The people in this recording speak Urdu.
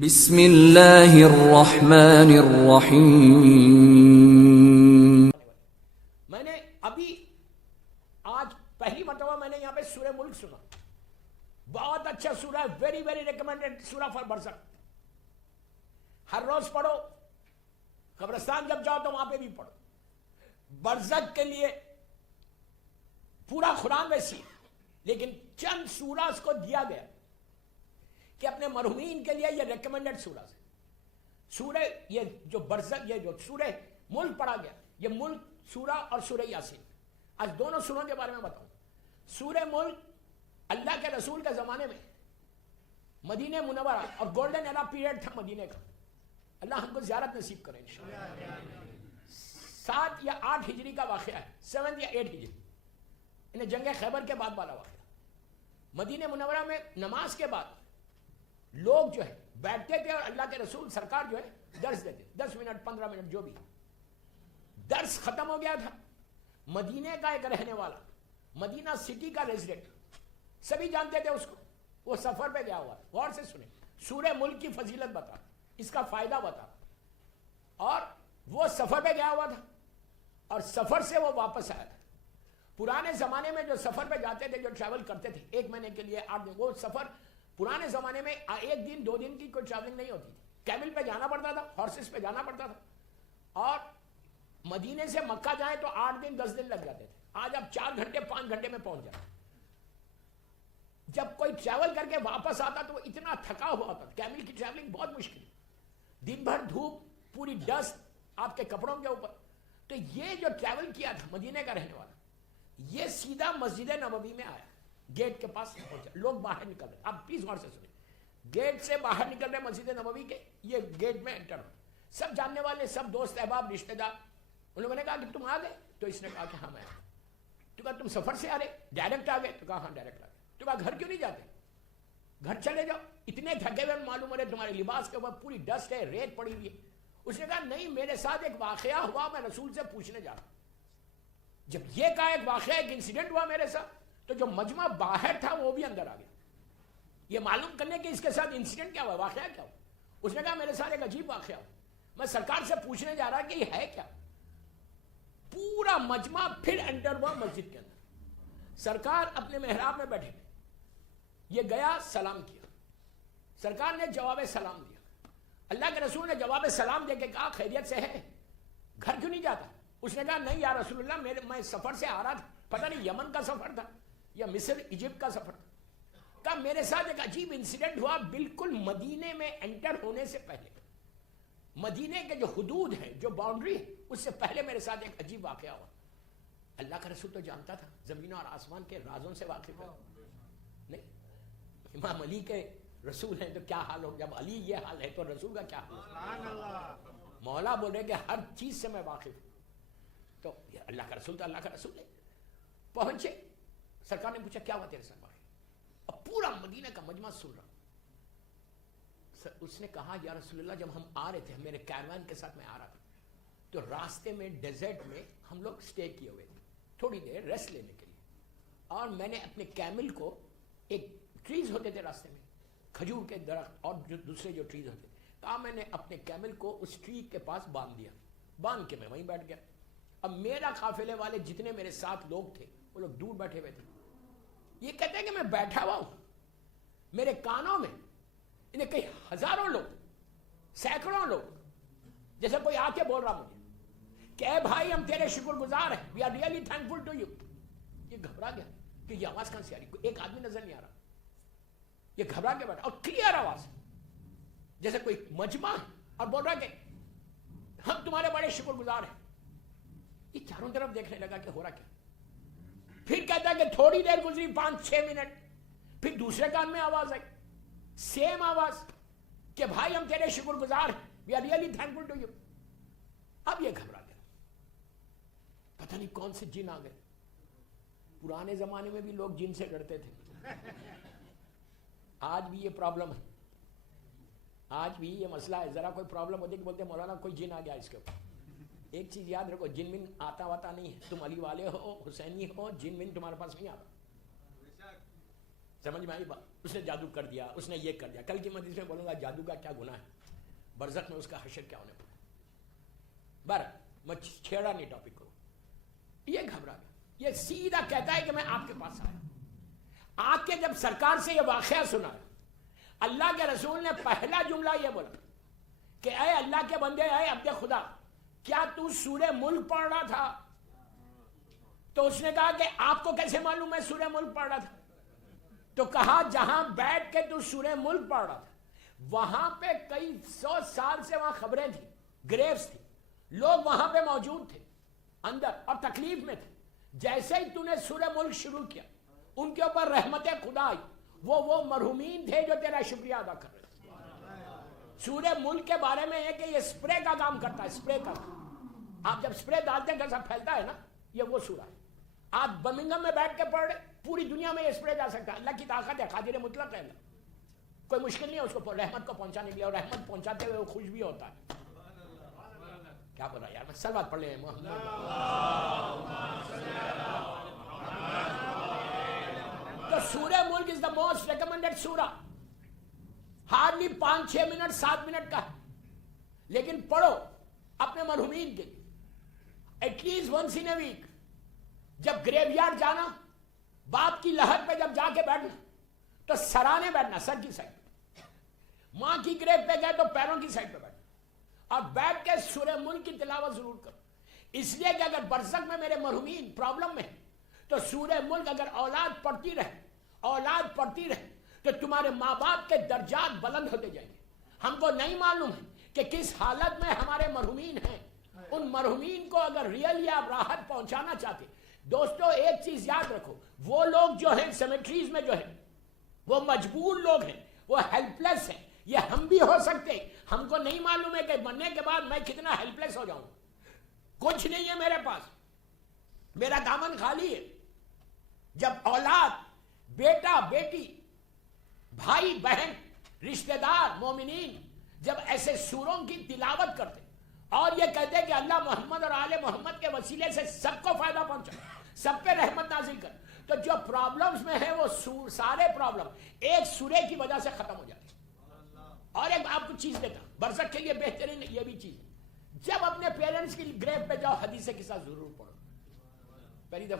بسم اللہ الرحمن الرحیم. میں نے ابھی آج پہلی مرتبہ میں نے یہاں پہ سورہ ملک سنا. بہت اچھا سورہ ہے, ویری ویری ریکمینڈیڈ سورہ فار برزخ. ہر روز پڑھو, قبرستان جب جاؤ تو وہاں پہ بھی پڑھو. برزخ کے لیے پورا قرآن ویسی ہے, لیکن چند سورہ اس کو دیا گیا کہ اپنے مرحومین کے لیے یہ ریکمینڈڈ سورہ ہے. سورہ یہ جو برزخ, یہ جو سورہ ملک پڑھا گیا, یہ ملک سورہ اور سورہ یاسین, آج دونوں سوروں کے بارے میں بتاؤں. سورہ ملک اللہ کے رسول کے زمانے میں مدینہ منورہ اور گولڈن ایرا پیریڈ تھا مدینہ کا. اللہ ہم کو زیارت نصیب کرے انشاءاللہ. 7 یا 8 ہجری کا واقعہ ہے, 7 یا 8 ہجری, انہیں جنگ خیبر کے بعد والا واقعہ. مدینہ منورہ میں نماز کے بعد لوگ جو ہے بیٹھتے تھے اور اللہ کے رسول سرکار جو ہے درس دیتے, 10 منٹ 15 منٹ جو بھی. درس ختم ہو گیا تھا. مدینہ کا ایک رہنے والا, مدینہ سٹی کا ریزیڈنٹ, سبھی جانتے تھے اس کو, وہ سفر پہ گیا ہوا. غور سے سنیں, سورہ ملک کی فضیلت بتا, اس کا فائدہ بتا. اور وہ سفر پہ گیا ہوا تھا اور سفر سے وہ واپس آیا تھا. پرانے زمانے میں جو سفر پہ جاتے تھے, جو ٹریول کرتے تھے 1 مہینے کے لیے 8 دن, وہ سفر پرانے زمانے میں 1 دن 2 دن کی کوئی ٹریولنگ نہیں ہوتی تھی. کیمل پہ جانا پڑتا تھا, ہارسز پہ جانا پڑتا تھا, اور مدینے سے مکہ جائیں تو 8 دن 10 دن لگ جاتے تھے. آج آپ 4 گھنٹے 5 گھنٹے میں پہنچ جاتے. جب کوئی ٹریول کر کے واپس آتا تو وہ اتنا تھکا ہوا ہوتا. کیمل کی ٹریولنگ بہت مشکل, دن بھر دھوپ, پوری ڈسٹ آپ کے کپڑوں کے اوپر. تو یہ جو ٹریول کیا تھا مدینے کا رہنے والا, یہ سیدھا مسجد نبوی میں آیا, گیٹ کے پاس پہنچا. لوگ باہر نکل رہے, اب پلیز غور سے سنیں, گیٹ سے باہر نکل رہے مسجد نبوی کے, یہ گیٹ میں انٹر ہو. سب جاننے والے, سب دوست احباب رشتہ دار, ان لوگوں نے کہا کہ تم آ گئے, تو اس نے کہا کہ ہاں میں آ گیا. تو کہا تم سفر سے آ رہے, ڈائریکٹ آ گئے, تو کہا ہاں ڈائریکٹ آ گئے. تو کہا گھر کیوں نہیں جاتے, گھر چلے جاؤ, اتنے تھکے ہوئے معلوم ہو رہے, تمہارے لباس کے اوپر پوری ڈسٹ ہے, ریت پڑی ہوئی ہے. اس نے کہا نہیں, میرے ساتھ ایک واقعہ ہوا, میں رسول سے پوچھنے جا رہا ہوں. جب یہ کہا ایک واقعہ, ایک انسیڈنٹ ہوا میرے ساتھ, تو جو مجمع باہر تھا وہ بھی اندر آ گیا, یہ معلوم کرنے کہ اس کے ساتھ انسیڈنٹ کیا ہوا, واقعہ کیا ہوا. اس نے کہا میرے ساتھ ایک عجیب واقعہ ہوا, میں سرکار سے پوچھنے جا رہا کہ یہ ہے کیا. پورا مجمع پھر انٹر ہوا مسجد کے اندر. سرکار اپنے محراب میں بیٹھے, یہ گیا سلام کیا, سرکار نے جواب سلام دیا. اللہ کے رسول نے جواب سلام دے کے کہا خیریت سے ہے, گھر کیوں نہیں جاتا. اس نے کہا نہیں یا رسول اللہ, میں سفر سے آ رہا تھا, پتہ نہیں یمن کا سفر تھا یا مصر ایجپٹ کا سفر تھا. کہا میرے ساتھ ایک عجیب انسیڈنٹ ہوا, بالکل مدینے میں انٹر ہونے سے پہلے, مدینے کے جو حدود ہیں, جو باؤنڈری ہے, اس سے پہلے میرے ساتھ ایک عجیب واقعہ ہوا. اللہ کا رسول تو جانتا تھا, زمین اور آسمان کے رازوں سے واقف ہے. نہیں, امام علی کے رسول ہیں تو کیا حال ہو, جب علی یہ حال ہے تو رسول کا کیا حال. مولا بول رہے کہ ہر چیز سے میں واقف ہوں. تو اللہ کا رسول تو اللہ کا رسول ہے. پہنچے, سرکار نے پوچھا کیا ہوا تیرے ساتھ واقعہ, اب پورا مدینہ کا مجمع سن رہا. اس نے کہا یا رسول اللہ, جب ہم آ رہے تھے, میرے کیروان کے ساتھ میں آ رہا تھا, تو راستے میں ڈیزرٹ میں ہم لوگ اسٹے کیے ہوئے تھے تھوڑی دیر ریسٹ لینے کے لیے. اور میں نے اپنے کیمل کو, ایک ٹریز ہوتے تھے راستے میں, کھجور کے درخت اور جو دوسرے جو ٹریز ہوتے, کہا میں نے اپنے کیمل کو اس ٹری کے پاس باندھ دیا, باندھ کے میں وہیں بیٹھ گیا. اب میرا قافلے والے جتنے میرے ساتھ لوگ تھے وہ لوگ دور بیٹھے ہوئے تھے. یہ کہتے ہیں کہ میں بیٹھا ہوا ہوں, میرے کانوں میں انہیں کئی ہزاروں لوگ, سینکڑوں لوگ, جیسے کوئی آ کے بول رہا مجھے کہ اے بھائی ہم تیرے شکر گزار ہیں, we are really thankful to you. یہ گھبرا گیا کہ یہ آواز کہاں سے آ رہی, ایک آدمی نظر نہیں آ رہا, یہ گھبرا کے بیٹھا, اور کلیئر آواز جیسے کوئی مجمع اور بول رہا کہ ہم تمہارے بڑے شکر گزار ہیں. یہ چاروں طرف دیکھنے لگا کہ ہو رہا کیا. پھر کہتا ہے کہ تھوڑی دیر گزری, 5-6 منٹ, پھر دوسرے کان میں آواز آئی, سیم آواز کہ بھائی ہم تیرے شکر گزار ہیں, we are really thankful to you. اب یہ گھبرا گیا, پتہ نہیں کون سے جن آ گئے. پرانے زمانے میں بھی لوگ جن سے ڈرتے تھے, آج بھی یہ پرابلم ہے, آج بھی یہ مسئلہ ہے. ذرا کوئی پرابلم ہوتی ہے کہ بولتے ہیں مولانا کوئی جن آ گیا اس کے اوپر. ایک چیز یاد رکھو, جن من آتا واتا نہیں ہے. تم علی والے ہو, حسینی ہو, جن من تمہارے پاس نہیں آتا. سمجھ میں آئی بات؟ اس نے جادو کر دیا، اس نے یہ کر دیا. کل کی مجلس میں بولوں گا جادو کا کیا گناہ ہے، برزخ میں اس کا حشر کیا ہونے پڑا. میں چھیڑا نہیں ٹاپک کو. یہ گھبرا گیا، یہ سیدھا کہتا ہے کہ میں آپ کے پاس آیا. آ کے جب سرکار سے یہ واقعہ سنا، اللہ کے رسول نے پہلا جملہ یہ بولا کہ اے اللہ کے بندے، اے عبد خدا، کیا تو سورہ ملک پڑھ رہا تھا؟ تو اس نے کہا کہ آپ کو کیسے معلوم میں سورہ ملک پڑھ رہا تھا؟ تو کہا جہاں بیٹھ کے تو سورہ ملک پڑھ رہا تھا وہاں پہ کئی 100 سال سے وہاں خبریں تھیں، گریوز تھی، لوگ وہاں پہ موجود تھے اندر اور تکلیف میں تھے. جیسے ہی تو نے سورہ ملک شروع کیا ان کے اوپر رحمت خدا آئی. وہ مرحومین تھے جو تیرا شکریہ ادا کر رہے تھے. سورہ ملک کے بارے میں ہے کہ یہ سپرے کا کام کرتا ہے، سپرے کا. آپ جب سپرے ڈالتے ہیں کیسا پھیلتا ہے نا، یہ وہ سورہ ہے. آپ برمنگھم میں بیٹھ کے پڑھ رہے، پوری دنیا میں یہ سپرے جا سکتا ہے. اللہ کی طاقت ہے، قادر مطلق ہے اللہ. کوئی مشکل نہیں ہے اس کو رحمت کو پہنچانے کے لیے، اور رحمت پہنچاتے ہوئے وہ خوش بھی ہوتا ہے. کیا بولا یار، میں سلوات پڑھ لیں. تو سورہ ملک از دا موسٹ ریکمنڈیڈ سورہ. ہارڈلی 5-6 منٹ 7 منٹ کا ہے، لیکن پڑھو اپنے مرحومین کے لیے at least once in a week. جب گریو یارڈ جانا، باپ کی لحد پہ جب جا کے بیٹھنا تو سرانے بیٹھنا، سر کی سائڈ پہ. ماں کی گریو پہ گئے تو پیروں کی سائڈ پہ بیٹھنا، اور بیٹھ کے سورہ ملک کی تلاوت ضرور کرو. اس لیے کہ اگر برزخ میں میرے مرحومین پرابلم میں تو سورہ ملک اگر اولاد پڑھتی رہے تو تمہارے ماں باپ کے درجات بلند ہوتے جائیں گے. ہم کو نہیں معلوم ہے کہ کس حالت میں ہمارے مرحومین ہیں. ان مرحومین کو اگر ریئلی آپ راحت پہنچانا چاہتے، دوستو ایک چیز یاد رکھو، وہ لوگ جو ہیں سیمیٹریز میں جو ہیں وہ مجبور لوگ ہیں، وہ ہیلپ لیس ہیں. یہ ہم بھی ہو سکتے ہیں. ہم کو نہیں معلوم ہے کہ مرنے کے بعد میں کتنا ہیلپ لیس ہو جاؤں. کچھ نہیں ہے میرے پاس، میرا دامن خالی ہے. جب اولاد، بیٹا بیٹی، بھائی بہن، رشتہ دار، مومنین جب ایسے سوروں کی تلاوت کرتے اور یہ کہتے کہ اللہ محمد اور آل محمد کے وسیلے سے سب کو فائدہ پہنچا، سب پہ رحمت نازل کر، تو جو پرابلمز میں ہیں وہ سارے پرابلم ایک سورے کی وجہ سے ختم ہو جاتے ہیں. اور ایک آپ کو چیز دیتا برزخ کے لیے بہترین یہ بھی چیز، جب اپنے پیرنٹس کی گریو پہ جاؤ حدیث کے ساتھ ضرور پڑھو. پہلی دفعہ